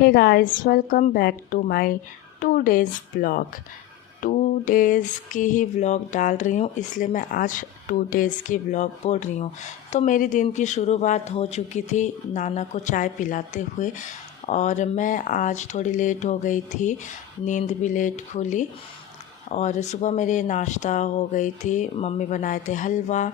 Hey guys, welcome back to my 2 days blog. 2 days की ही vlog डाल रही हूँ, इसलिए मैं आज 2 डेज़ की व्लॉग बोल रही हूँ। तो मेरी दिन की शुरुआत हो चुकी थी नाना को चाय पिलाते हुए, और मैं आज थोड़ी लेट हो गई थी, नींद भी लेट खुली। और सुबह मेरे नाश्ता हो गई थी, मम्मी बनाए थे हलवा।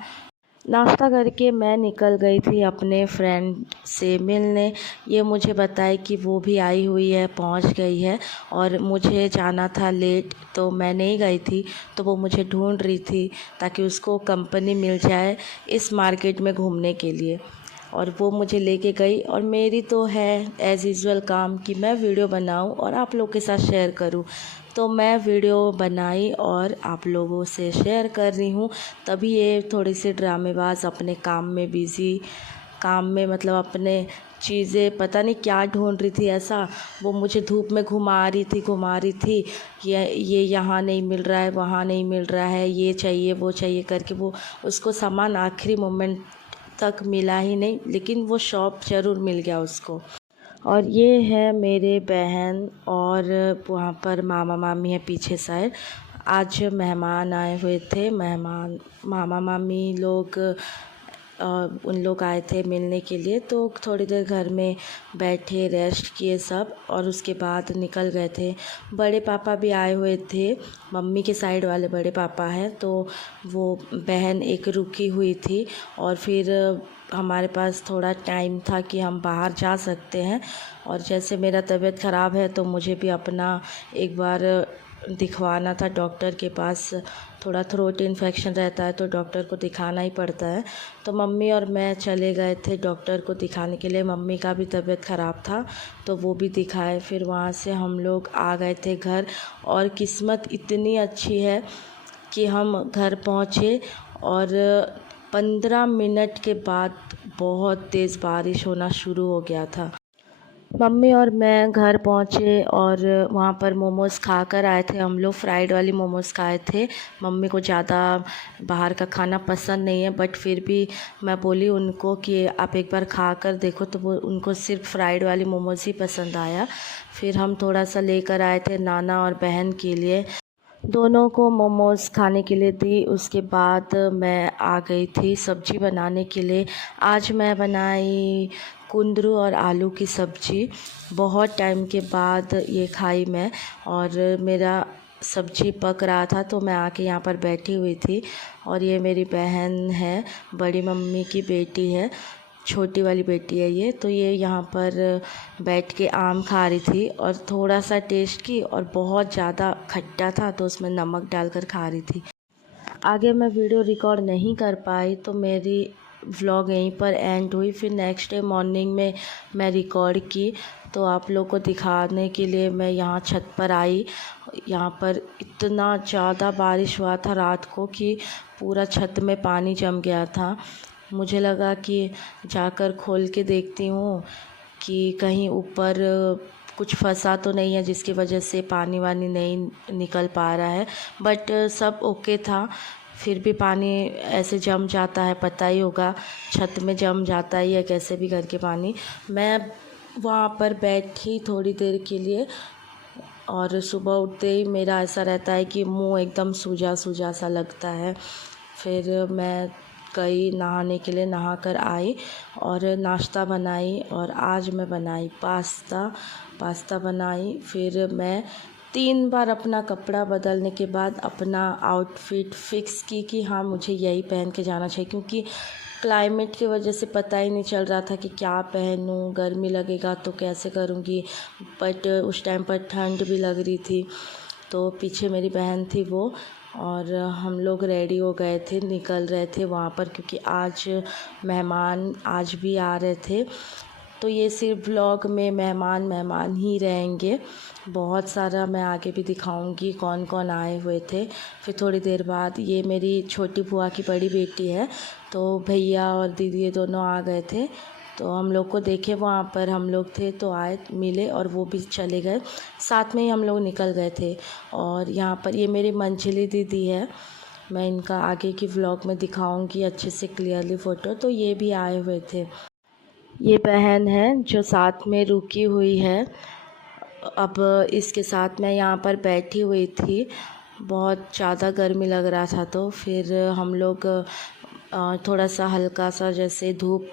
नाश्ता करके मैं निकल गई थी अपने फ्रेंड से मिलने। ये मुझे बताए कि वो भी आई हुई है, पहुंच गई है, और मुझे जाना था लेट, तो मैं नहीं गई थी। तो वो मुझे ढूंढ रही थी ताकि उसको कंपनी मिल जाए इस मार्केट में घूमने के लिए, और वो मुझे लेके गई। और मेरी तो है एज़ यूज़ुअल काम कि मैं वीडियो बनाऊं और आप लोगों के साथ शेयर करूं। तो मैं वीडियो बनाई और आप लोगों से शेयर कर रही हूँ। तभी ये थोड़ी सी ड्रामेबाज अपने काम में बिज़ी, काम में मतलब अपने चीज़ें पता नहीं क्या ढूंढ रही थी ऐसा। वो मुझे धूप में घुमा रही थी, ये यहाँ नहीं मिल रहा है, वहाँ नहीं मिल रहा है, ये चाहिए वो चाहिए करके। वो उसको सामान आखिरी मोमेंट तक मिला ही नहीं, लेकिन वो शॉप ज़रूर मिल गया उसको। और ये है मेरे बहन, और वहाँ पर मामा मामी है पीछे साइड। आज मेहमान आए हुए थे, मेहमान मामा मामी लोग, उन लोग आए थे मिलने के लिए। तो थोड़ी देर घर में बैठे, रेस्ट किए सब, और उसके बाद निकल गए थे। बड़े पापा भी आए हुए थे, मम्मी के साइड वाले बड़े पापा हैं, तो वो बहन एक रुकी हुई थी। और फिर हमारे पास थोड़ा टाइम था कि हम बाहर जा सकते हैं। और जैसे मेरा तबीयत ख़राब है, तो मुझे भी अपना एक बार दिखवाना था डॉक्टर के पास। थोड़ा थ्रोट इन्फेक्शन रहता है तो डॉक्टर को दिखाना ही पड़ता है। तो मम्मी और मैं चले गए थे डॉक्टर को दिखाने के लिए। मम्मी का भी तबीयत ख़राब था, तो वो भी दिखाए। फिर वहाँ से हम लोग आ गए थे घर। और किस्मत इतनी अच्छी है कि हम घर पहुँचे, और 15 मिनट के बाद बहुत तेज़ बारिश होना शुरू हो गया था। मम्मी और मैं घर पहुँचे और वहाँ पर मोमोज़ खा कर आए थे हम लोग। फ्राइड वाली मोमोज़ खाए थे। मम्मी को ज़्यादा बाहर का खाना पसंद नहीं है, बट फिर भी मैं बोली उनको कि आप एक बार खा कर देखो, तो वो उनको सिर्फ फ्राइड वाली मोमोज़ ही पसंद आया। फिर हम थोड़ा सा लेकर आए थे नाना और बहन के लिए, दोनों को मोमोज़ खाने के लिए दी। उसके बाद मैं आ गई थी सब्ज़ी बनाने के लिए। आज मैं बनाई कुंदरू और आलू की सब्ज़ी। बहुत टाइम के बाद ये खाई मैं, और मेरा सब्ज़ी पक रहा था तो मैं आके यहाँ पर बैठी हुई थी। और ये मेरी बहन है, बड़ी मम्मी की बेटी है, छोटी वाली बेटी है ये। तो ये यहाँ पर बैठ के आम खा रही थी, और थोड़ा सा टेस्ट की, और बहुत ज़्यादा खट्टा था तो उसमें नमक डालकर खा रही थी। आगे मैं वीडियो रिकॉर्ड नहीं कर पाई, तो मेरी व्लॉग यहीं पर एंड हुई। फिर नेक्स्ट डे मॉर्निंग में मैं रिकॉर्ड की, तो आप लोग को दिखाने के लिए मैं यहाँ छत पर आई। यहाँ पर इतना ज़्यादा बारिश हुआ था रात को कि पूरा छत में पानी जम गया था। मुझे लगा कि जाकर खोल के देखती हूँ कि कहीं ऊपर कुछ फंसा तो नहीं है जिसकी वजह से पानी वानी नहीं निकल पा रहा है, बट सब ओके था। फिर भी पानी ऐसे जम जाता है, पता ही होगा, छत में जम जाता ही है कैसे भी करके पानी। मैं वहाँ पर बैठी थोड़ी देर के लिए, और सुबह उठते ही मेरा ऐसा रहता है कि मुंह एकदम सूजा सूजा सा लगता है। फिर मैं गई नहाने के लिए, नहा कर आई और नाश्ता बनाई। और आज मैं बनाई पास्ता बनाई। फिर मैं 3 बार अपना कपड़ा बदलने के बाद अपना आउटफिट फ़िक्स की कि हाँ मुझे यही पहन के जाना चाहिए, क्योंकि क्लाइमेट की वजह से पता ही नहीं चल रहा था कि क्या पहनूं, गर्मी लगेगा तो कैसे करूँगी। बट उस टाइम पर ठंड भी लग रही थी। तो पीछे मेरी बहन थी वो, और हम लोग रेडी हो गए थे, निकल रहे थे वहाँ पर, क्योंकि आज मेहमान आज भी आ रहे थे। तो ये सिर्फ व्लॉग में मेहमान ही रहेंगे। बहुत सारा मैं आगे भी दिखाऊंगी कौन कौन आए हुए थे। फिर थोड़ी देर बाद ये मेरी छोटी बुआ की बड़ी बेटी है, तो भैया और दीदी ये दोनों आ गए थे। तो हम लोग को देखे, वहाँ पर हम लोग थे तो आए, मिले, और वो भी चले गए। साथ में ही हम लोग निकल गए थे। और यहाँ पर ये मेरी मंझली दीदी है, मैं इनका आगे की व्लॉग में दिखाऊंगी अच्छे से क्लियरली फ़ोटो। तो ये भी आए हुए थे। ये बहन है जो साथ में रुकी हुई है, अब इसके साथ मैं यहाँ पर बैठी हुई थी, बहुत ज़्यादा गर्मी लग रहा था, तो फिर हम लोग थोड़ा सा हल्का सा जैसे धूप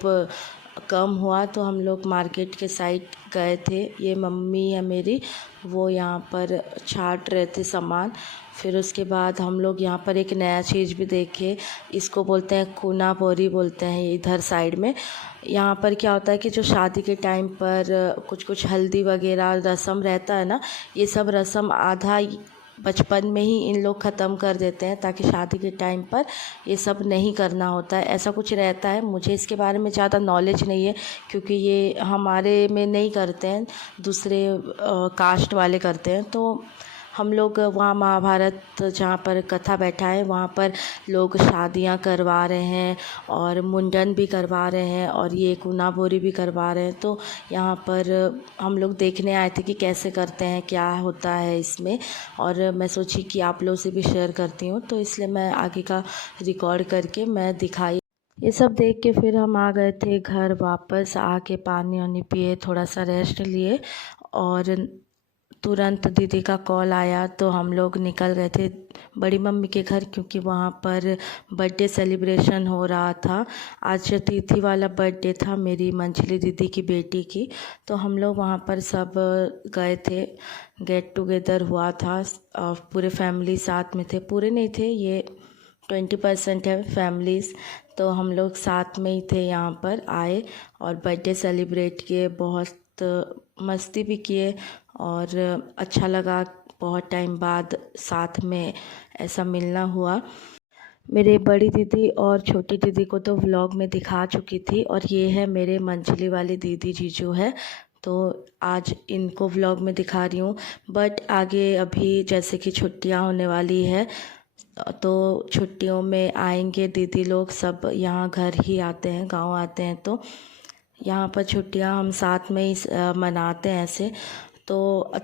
कम हुआ तो हम लोग मार्केट के साइड गए थे। ये मम्मी है मेरी, वो यहाँ पर छाट रहे थे सामान। फिर उसके बाद हम लोग यहाँ पर एक नया चीज़ भी देखे, इसको बोलते हैं कुना पोरी बोलते हैं इधर साइड में। यहाँ पर क्या होता है कि जो शादी के टाइम पर कुछ कुछ हल्दी वगैरह रस्म रहता है ना, ये सब रस्म आधा बचपन में ही इन लोग ख़त्म कर देते हैं ताकि शादी के टाइम पर ये सब नहीं करना होता है, ऐसा कुछ रहता है। मुझे इसके बारे में ज़्यादा नॉलेज नहीं है क्योंकि ये हमारे में नहीं करते हैं, दूसरे कास्ट वाले करते हैं। तो हम लोग वहाँ महाभारत जहाँ पर कथा बैठा है वहाँ पर लोग शादियाँ करवा रहे हैं और मुंडन भी करवा रहे हैं और ये कुना बोरी भी करवा रहे हैं। तो यहाँ पर हम लोग देखने आए थे कि कैसे करते हैं, क्या होता है इसमें, और मैं सोची कि आप लोग से भी शेयर करती हूँ, तो इसलिए मैं आगे का रिकॉर्ड करके मैं दिखाई। ये सब देख के फिर हम आ गए थे घर वापस, आके पानी वानी पिए, थोड़ा सा रेस्ट लिए और तुरंत दीदी का कॉल आया तो हम लोग निकल गए थे बड़ी मम्मी के घर क्योंकि वहाँ पर बर्थडे सेलिब्रेशन हो रहा था। आज तिथि वाला बर्थडे था मेरी मंझली दीदी की बेटी की, तो हम लोग वहाँ पर सब गए थे, गेट टुगेदर हुआ था। पूरे फैमिली साथ में थे, पूरे नहीं थे, ये 20% है फैमिलीज़, तो हम लोग साथ में ही थे। यहाँ पर आए और बर्थडे सेलिब्रेट किए, बहुत मस्ती भी किए और अच्छा लगा। बहुत टाइम बाद साथ में ऐसा मिलना हुआ। मेरे बड़ी दीदी और छोटी दीदी को तो व्लॉग में दिखा चुकी थी और ये है मेरे मंझली वाली दीदी जीजू है, तो आज इनको व्लॉग में दिखा रही हूँ। बट आगे अभी जैसे कि छुट्टियाँ होने वाली है तो छुट्टियों में आएंगे दीदी लोग, सब यहाँ घर ही आते हैं, गांव आते हैं, तो यहाँ पर छुट्टियाँ हम साथ में ही मनाते हैं ऐसे। तो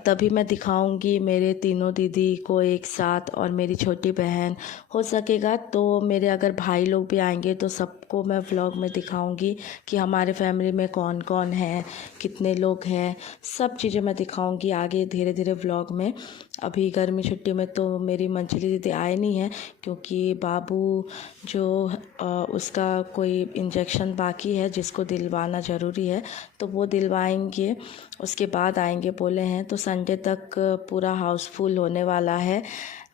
तभी मैं दिखाऊंगी मेरे तीनों दीदी को एक साथ और मेरी छोटी बहन, हो सकेगा तो मेरे अगर भाई लोग भी आएंगे तो सबको मैं व्लॉग में दिखाऊंगी कि हमारे फैमिली में कौन कौन है, कितने लोग हैं, सब चीज़ें मैं दिखाऊंगी आगे धीरे धीरे व्लॉग में। अभी गर्मी छुट्टी में तो मेरी मंझली दीदी आए नहीं हैं क्योंकि बाबू जो उसका कोई इंजेक्शन बाकी है जिसको दिलवाना ज़रूरी है, तो वो दिलवाएंगे, उसके बाद आएंगे बोले हैं। तो संडे तक पूरा हाउसफुल होने वाला है,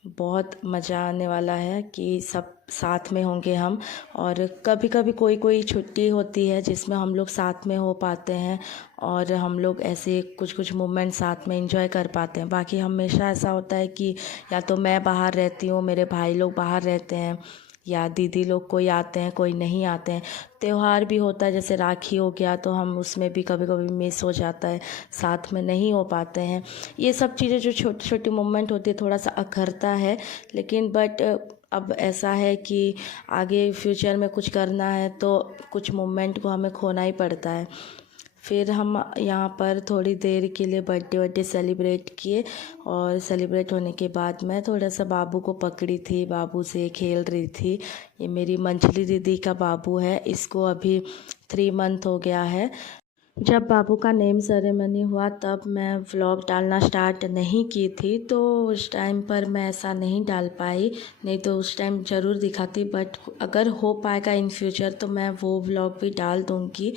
बहुत मज़ा आने वाला है कि सब साथ में होंगे हम। और कभी कभी कोई कोई छुट्टी होती है जिसमें हम लोग साथ में हो पाते हैं और हम लोग ऐसे कुछ कुछ मोमेंट साथ में एंजॉय कर पाते हैं। बाकी हमेशा ऐसा होता है कि या तो मैं बाहर रहती हूँ, मेरे भाई लोग बाहर रहते हैं, या दीदी लोग कोई आते हैं कोई नहीं आते हैं। त्यौहार भी होता है जैसे राखी हो गया तो हम उसमें भी कभी कभी मिस हो जाता है, साथ में नहीं हो पाते हैं। ये सब चीज़ें जो छोटी छोटी मोमेंट होती है थोड़ा सा अखरता है, लेकिन बट अब ऐसा है कि आगे फ्यूचर में कुछ करना है तो कुछ मोमेंट को हमें खोना ही पड़ता है। फिर हम यहाँ पर थोड़ी देर के लिए बर्थडे सेलिब्रेट किए और सेलिब्रेट होने के बाद मैं थोड़ा सा बाबू को पकड़ी थी, बाबू से खेल रही थी। ये मेरी मंझली दीदी का बाबू है, इसको अभी 3 मंथ हो गया है। जब बाबू का नेम सेरेमनी हुआ तब मैं व्लॉग डालना स्टार्ट नहीं की थी, तो उस टाइम पर मैं ऐसा नहीं डाल पाई, नहीं तो उस टाइम ज़रूर दिखाती। बट अगर हो पाएगा इन फ्यूचर तो मैं वो व्लॉग भी डाल दूँगी।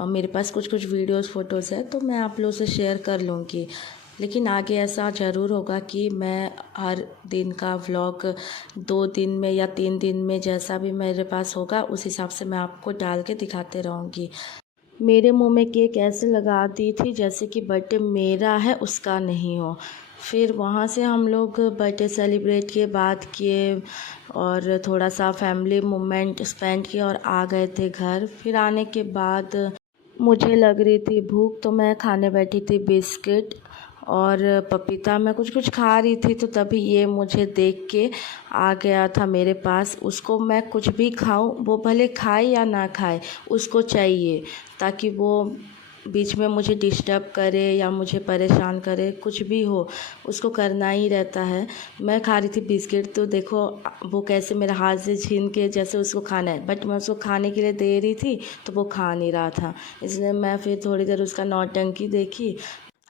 मेरे पास कुछ कुछ वीडियोस फ़ोटोज़ है तो मैं आप लोगों से शेयर कर लूँगी। लेकिन आगे ऐसा ज़रूर होगा कि मैं हर दिन का व्लॉग 2 दिन में या 3 दिन में जैसा भी मेरे पास होगा उस हिसाब से मैं आपको डाल के दिखाते रहूँगी। मेरे मुंह में केक ऐसे लगा दी थी जैसे कि बर्थडे मेरा है उसका नहीं हो। फिर वहाँ से हम लोग बर्थडे सेलिब्रेट किए, बात किए और थोड़ा सा फैमिली मोमेंट स्पेंड किया और आ गए थे घर। फिर आने के बाद मुझे लग रही थी भूख तो मैं खाने बैठी थी बिस्किट और पपीता, मैं कुछ कुछ खा रही थी, तो तभी ये मुझे देख के आ गया था मेरे पास। उसको मैं कुछ भी खाऊं, वो भले खाए या ना खाए, उसको चाहिए, ताकि वो बीच में मुझे डिस्टर्ब करे या मुझे परेशान करे, कुछ भी हो उसको करना ही रहता है। मैं खा रही थी बिस्किट तो देखो वो कैसे मेरे हाथ से छीन के जैसे उसको खाना है, बट मैं उसको खाने के लिए दे रही थी तो वो खा नहीं रहा था, इसलिए मैं फिर थोड़ी देर उसका नौटंकी देखी।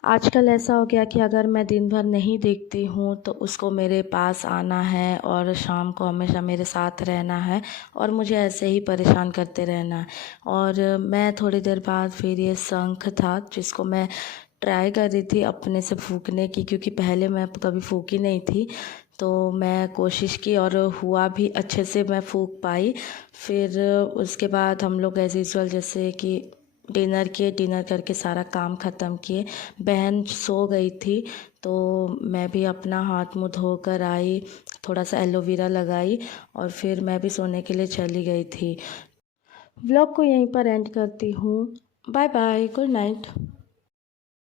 आजकल ऐसा हो गया कि अगर मैं दिन भर नहीं देखती हूँ तो उसको मेरे पास आना है और शाम को हमेशा मेरे साथ रहना है और मुझे ऐसे ही परेशान करते रहना है। और मैं थोड़ी देर बाद फिर ये शंख था जिसको मैं ट्राई कर रही थी अपने से फूँकने की, क्योंकि पहले मैं कभी फूँकी नहीं थी। तो मैं कोशिश की और हुआ भी, अच्छे से मैं फूँक पाई। फिर उसके बाद हम लोग एज़ यूजुअल जैसे कि डिनर किए, डिनर करके सारा काम ख़त्म किए। बहन सो गई थी तो मैं भी अपना हाथ मुँह धोकर आई, थोड़ा सा एलोवेरा लगाई और फिर मैं भी सोने के लिए चली गई थी। व्लॉग को यहीं पर एंड करती हूँ। Bye bye, good night.